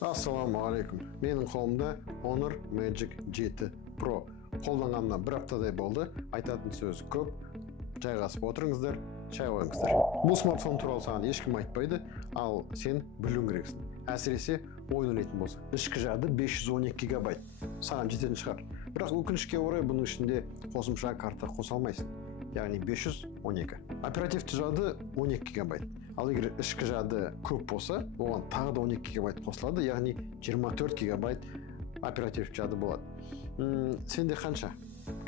Ассаламу-алейкум. Менің қолымда Honor Magic 7 Pro. Қолданғанына бір аптадай болды. Айтатын сөз көп. Жайғасып отырыңыздар, шай қойыңыздар. Бұл смартфон туралы саған ешкім айтпайды, ал сен білуің керексің. Әсіресе ойын ойнайтын болса. Ішкі жады 512 гигабайт. Саған жететін шығар. Бірақ өкінішке орай бұның ішінде қосымша карта қоса алмайсың. Яғни 512. Оперативті жады 12 гигабайт. Ал егер ішкі жады көп болса, оған тағы да 12 гигабайт қосылады, яғни 24 гигабайт оперативті жады болады. Сенде қанша?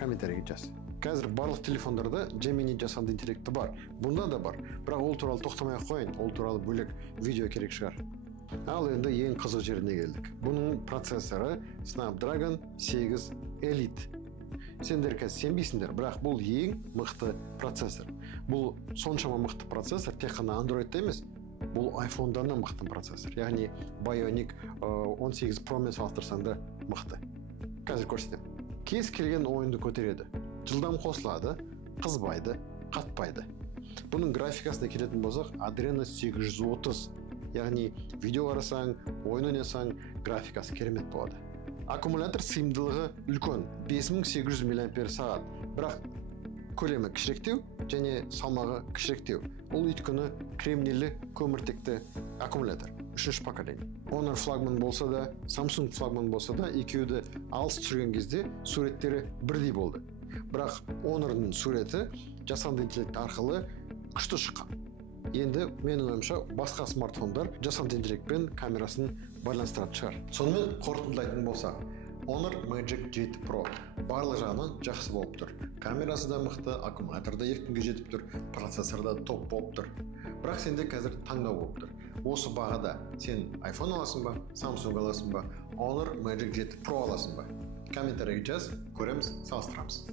Комментарийге жаз. Қазір барлық телефондарда Gemini жасанды интеллекті бар. Бұнда да бар. Бірақ ол туралы тоқтамай қойын, ол туралы бөлек видео керек шығар. Ал енді ең қызық жеріне келдік. Бұның процессоры Snapdragon 8 Elite. Сендер қазір сенбейсіңдер, бірақ бұл ең мықты процессор. Бұл соншама мықты процессор тек қана Android емес, бұл iPhone-дан да мықты процессор. Яғни Bionic 18 Pro мен салыстырсаң да мықты. Қазір көрсетем. Кез келген ойынды көтереді. Жылдам қосылады, қызбайды, қатпайды. Бұның графикасына келетін болсақ, Adreno 830. Яғни видео қарасаң, ойын ойнасаң, графикасы керемет болады. Аккумулятор сыйымдылығы үлкен, 5800 мАч, бірақ көлемі кішіректеу және салмағы кішіректеу. Ол өйткені кремнийлі көміртекті аккумулятор, 3-ші поколение. Honor флагман болса да, Samsung флагман болса да, екеуді алыс түсірген кезде суреттері бірдей болды. Бірақ Honor'дың суреті жасанды интеллект арқылы күшті шыққан. Енді менің ойымша басқа смартфондар жасанды интеллектпен камерасын байланыстыратын шығар. Сонымен қорытындылайтын болсақ, Honor Magic 7 Pro барлық жағынан жақсы болып тұр. Камерасы да мықты, аккумулятор да еркінге жетіп тұр, процессор да топ болып тұр. Бірақ сенде қазір таңдау болып тұр. Осы бағада сен iPhone аласың ба, Samsung аласың ба, Honor Magic 7 Pro аласың ба? Комментарийге жаз, көреміз, салыстырамыз.